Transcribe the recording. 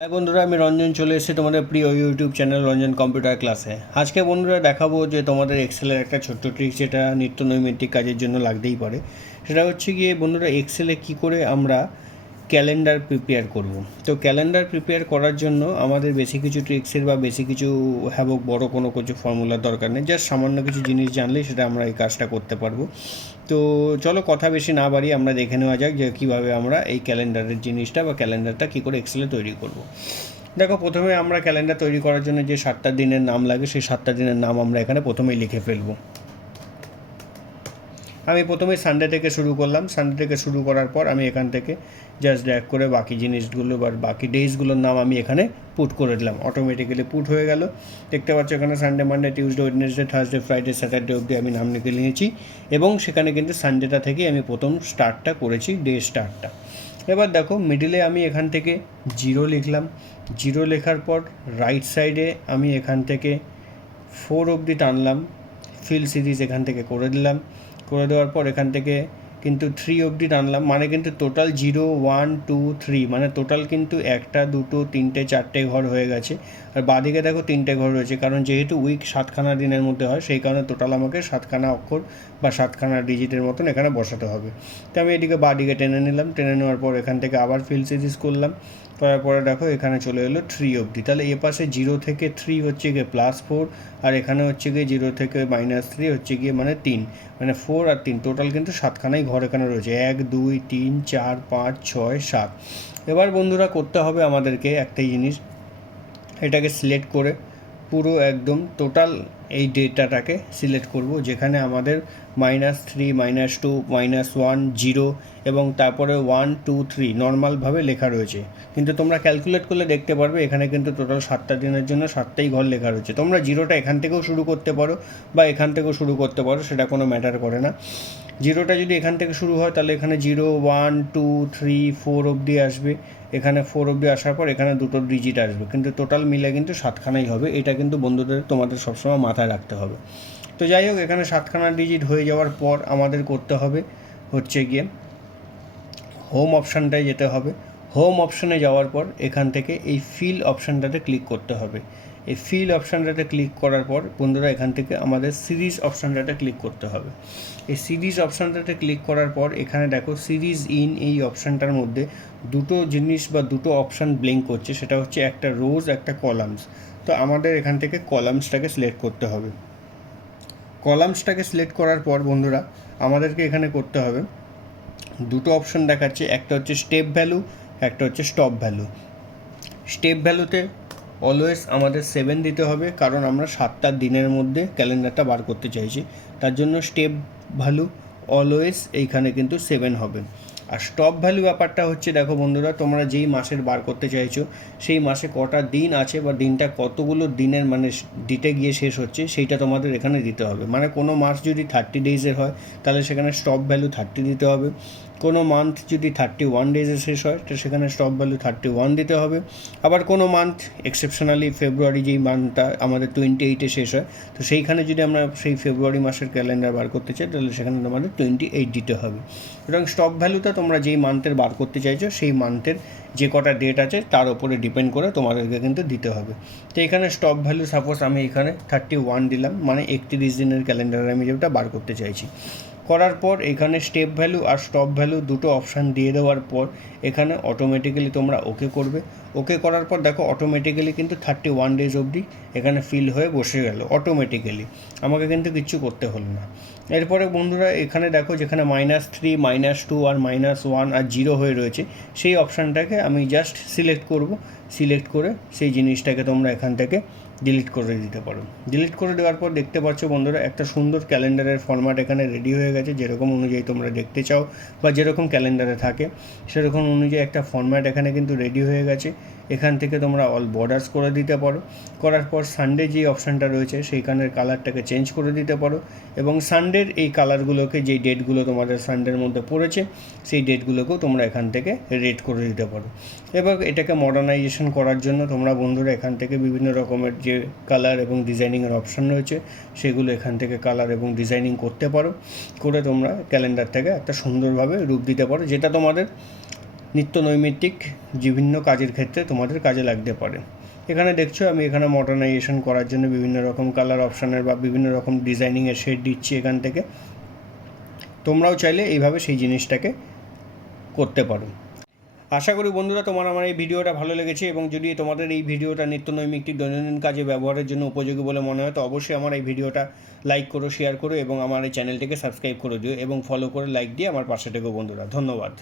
হ্যাঁ বন্ধুরা, আমি রঞ্জন চলে এসেছি তোমাদের প্রিয় ইউটিউব চ্যানেল রঞ্জন কম্পিউটার ক্লাসে। আজকে বন্ধুরা দেখাবো যে তোমাদের এক্সেলের একটা ছোট্ট ট্রিক, যেটা নিত্য নৈমিত্তিক কাজের জন্য লাগতেই পারে। সেটা হচ্ছে গিয়ে বন্ধুরা, এক্সেলে কি করে আমরা ক্যালেন্ডার প্রিপেয়ার করব। তো ক্যালেন্ডার প্রিপেয়ার করার জন্য আমাদের বেশি কিছু ট্রিক্সের বা বেশি কিছু বড় কোনো কিছু ফর্মুলার দরকার নেই। জাস্ট সামান্য কিছু জিনিস জানলেই সেটা আমরা এই কাজটা করতে পারবো। তো চলো কথা বেশি না বাড়িয়ে আমরা দেখে নেওয়া যাক যে কীভাবে আমরা এই ক্যালেন্ডারের জিনিসটা বা ক্যালেন্ডারটা কী করে এক্সেলে তৈরি করব। দেখো, প্রথমে আমরা ক্যালেন্ডার তৈরি করার জন্য যে 7টা দিনের নাম লাগে, সেই 7টা দিনের নাম আমরা এখানে প্রথমেই লিখে ফেলবো। আমি প্রথমে সানডে থেকে শুরু করলাম। সানডে থেকে শুরু করার পর আমি এখান থেকে জাস্ট ড্র্যাগ করে বাকি জিনিসগুলো বা বাকি ডেজগুলোর নাম আমি এখানে পুট করে দিলাম। অটোমেটিক্যালি পুট হয়ে গেল। দেখতে পাচ্ছ এখানে Sunday, Monday, Tuesday, Wednesday, Thursday, Friday, Saturday অবধি আমি নাম লিখে নিয়েছি। এবং সেখানে কিন্তু সানডেটা থেকে আমি প্রথম স্টার্টটা করেছি, ডে স্টার্টটা। এবার দেখো, মিডিলে আমি এখান থেকে 0 লিখলাম। 0 লেখার পর রাইট সাইডে আমি এখান থেকে 4 অবধি টানলাম। ফিল সিরিজ এখান থেকে করে দিলাম। করে দেওয়ার পর এখান থেকে কিন্তু 3 অবধি টানলাম, মানে কিন্তু টোটাল 0, 1, 2, 3, মানে টোটাল কিন্তু 1টা, 2টো, 3টে, 4টে ঘর হয়ে গেছে। আর বাঁদিকে দেখো 3টে ঘর রয়েছে, কারণ যেহেতু উইক 7খানা দিনের মধ্যে হয়, সেই কারণে টোটাল আমাকে 7খানা অক্ষর বা 7খানা ডিজিটের মতন এখানে বসাতে হবে। তো আমি এদিকে বাঁদিকে টেনে নিলাম। টেনে নেওয়ার পর এখান থেকে আবার ফিল সিরিজ করলাম। করার পরে দেখো এখানে চলে এলো 3 অবধি। তাহলে এ পাশে 0 থেকে 3 হচ্ছে গিয়ে +4, আর এখানে হচ্ছে গিয়ে 0 থেকে -3 হচ্ছে গিয়ে মানে 3, মানে 4 আর 3 টোটাল কিন্তু 7খানাই ঘর এখানে রয়েছে। 1, 2, 3, 4, 5, 6, 7। এবার বন্ধুরা করতে হবে আমাদেরকে একটাই জিনিস, এটাকে সিলেক্ট করে পুরো একদম টোটাল এই ডেটাটাকে সিলেক্ট করব, যেখানে আমাদের -3, -2, -1, 0 এবং তারপরে 1, 2, 3 নর্মালভাবে লেখা রয়েছে। কিন্তু তোমরা ক্যালকুলেট করলে দেখতে পারবে এখানে কিন্তু টোটাল 7টা দিনের জন্য 7টাই ঘর লেখা রয়েছে। তোমরা 0টা এখান থেকেও শুরু করতে পারো বা এখান থেকেও শুরু করতে পারো, সেটা কোনো ম্যাটার করে না। 0টা যদি এখান থেকে শুরু হয় তাহলে এখানে 0, 1, 2, 3, 4 অবধি আসবে। এখানে 4 অবধি আসার পর এখানে 2টো ডিজিট আসবে, কিন্তু টোটাল মিলে কিন্তু 7খানাই হবে। এটা কিন্তু বন্ধুদের তোমাদের সবসময় মাথায় রাখতে হবে। তো যাই হোক, এখানে 7খানা ডিজিট হয়ে যাওয়ার পর আমাদের করতে হবে হচ্ছে গিয়ে হোম অপশানটায় যেতে হবে। হোম অপশানে যাওয়ার পর এখান থেকে এই ফিল অপশানটাতে ক্লিক করতে হবে। এই ফিল অপশানটাতে ক্লিক করার পর বন্ধুরা এখান থেকে আমাদের সিরিজ অপশানটাতে ক্লিক করতে হবে। এই সিরিজ অপশানটাতে ক্লিক করার পর এখানে দেখো সিরিজ ইন, এই অপশানটার মধ্যে দুটো জিনিস বা দুটো অপশান ব্লিঙ্ক করছে, সেটা হচ্ছে একটা রোজ, একটা কলামস। তো আমাদের এখান থেকে কলামসটাকে সিলেক্ট করতে হবে। কলামসটাকে সিলেক্ট করার পর বন্ধুরা আমাদেরকে এখানে করতে হবে, দুটো অপশন দেখাচ্ছে, একটা হচ্ছে স্টেপ ভ্যালু, একটা হচ্ছে স্টপ ভ্যালু। স্টেপ ভ্যালুতে অলওয়েজ আমাদের 7 দিতে হবে, কারণ আমরা 7টা দিনের মধ্যে ক্যালেন্ডারটা বার করতে চাইছি। তার জন্য স্টেপ ভ্যালু অলওয়েজ এইখানে কিন্তু 7 হবে। আর স্টপ ভ্যালু ব্যাপারটা হচ্ছে, দেখো বন্ধুরা, তোমরা যেই মাসের বার করতে চাইছো সেই মাসে কটা দিন আছে বা দিনটা কতগুলো দিনের মানে ডিটে গিয়ে শেষ হচ্ছে, সেইটা তোমাদের এখানে দিতে হবে। মানে কোনো মাস যদি 30 ডেজের হয় তাহলে সেখানে স্টপ ভ্যালু 30 দিতে হবে। কোনো মান্থ যদি 31 ডেজে শেষ হয় তো সেখানে স্টপ ভ্যালু 31 দিতে হবে। আবার কোনো মান্থ এক্সেপশনালি ফেব্রুয়ারি, যেই মান্থটা আমাদের 28-এ শেষ হয়, তো সেইখানে যদি আমরা সেই ফেব্রুয়ারি মাসের ক্যালেন্ডার বার করতে চাই তাহলে সেখানে আমাদের 28 দিতে হবে। সুতরাং স্টপ ভ্যালুটা তোমরা যেই মান্থের বার করতে চাইছো সেই মান্থের যে কটা ডেট আছে তার উপরে ডিপেন্ড করে তোমাদেরকে কিন্তু দিতে হবে। তো এখানে স্টপ ভ্যালু সাপোজ আমি এখানে 31 দিলাম, মানে 31 দিনের ক্যালেন্ডারে আমি যেটা বার করতে চাইছি। করার পর এখানে স্টেপ ভ্যালু আর স্টপ ভ্যালু দুটো অপশান দিয়ে দেওয়ার পর এখানে অটোমেটিক্যালি তোমরা ওকে করবে। ওকে করার পর দেখো অটোমেটিক্যালি কিন্তু 31 ডেজ অবধি এখানে ফিল হয়ে বসে গেল অটোমেটিক্যালি, আমাকে কিন্তু কিচ্ছু করতে হলো না। এরপরে বন্ধুরা এখানে দেখো যেখানে -3, -2 আর -1 আর 0 হয়ে রয়েছে, সেই অপশানটাকে আমি জাস্ট সিলেক্ট করব। সিলেক্ট করে সেই জিনিসটাকে তোমরা এখান থেকে ডিলিট করে দিতে পারো। ডিলিট করে দেওয়ার পর দেখতে পাচ্ছ বন্ধুরা একটা সুন্দর ক্যালেন্ডারের ফরম্যাট এখানে রেডি হয়ে গেছে। যেরকম অনুযায়ী তোমরা দেখতে চাও বা যেরকম ক্যালেন্ডারে থাকে সেরকম অনুযায়ী একটা ফরম্যাট এখানে কিন্তু রেডি হয়ে গেছে। এখান থেকে তোমরা অল বর্ডার্স করে দিতে পারো। করার পর সানডে যে অপশানটা রয়েছে সেইখানের কালারটাকে চেঞ্জ করে দিতে পারো এবং সানডের এই কালারগুলোকে, যেই ডেটগুলো তোমাদের সানডের মধ্যে পড়েছে সেই ডেটগুলোকেও তোমরা এখান থেকে রেড করে দিতে পারো। এবার এটাকে মডার্নাইজেশন করার জন্য তোমরা বন্ধুরা এখান থেকে বিভিন্ন রকমের যে কালার এবং ডিজাইনিংয়ের অপশান রয়েছে সেগুলো এখান থেকে কালার এবং ডিজাইনিং করতে পারো। করে তোমরা ক্যালেন্ডারটাকে একটা সুন্দরভাবে রূপ দিতে পারো, যেটা তোমাদের নিত্য নৈমিত্তিক বিভিন্ন কাজের ক্ষেত্রে তোমাদের কাজে লাগতে পারে। এখানে দেখছো আমি এখানে মডার্নাইজেশন করার জন্য বিভিন্ন রকম কালার অপশানের বা বিভিন্ন রকম ডিজাইনিংয়ের শেড দিচ্ছি এখান থেকে। তোমরাও চাইলে এইভাবে সেই জিনিসটাকে করতে পারো। আশা করি বন্ধুরা তোমার আমার এই ভিডিওটা ভালো লেগেছে, এবং যদি তোমাদের এই ভিডিওটা নিত্য নৈমিত্তিক দৈনন্দিন কাজে ব্যবহারের জন্য উপযোগী বলে মনে হয় তো অবশ্যই আমার এই ভিডিওটা লাইক করো, শেয়ার করো এবং আমার এই চ্যানেলটিকে সাবস্ক্রাইব করে দিও এবং ফলো করে লাইক দিয়ে আমার পাশে থেকো বন্ধুরা। ধন্যবাদ।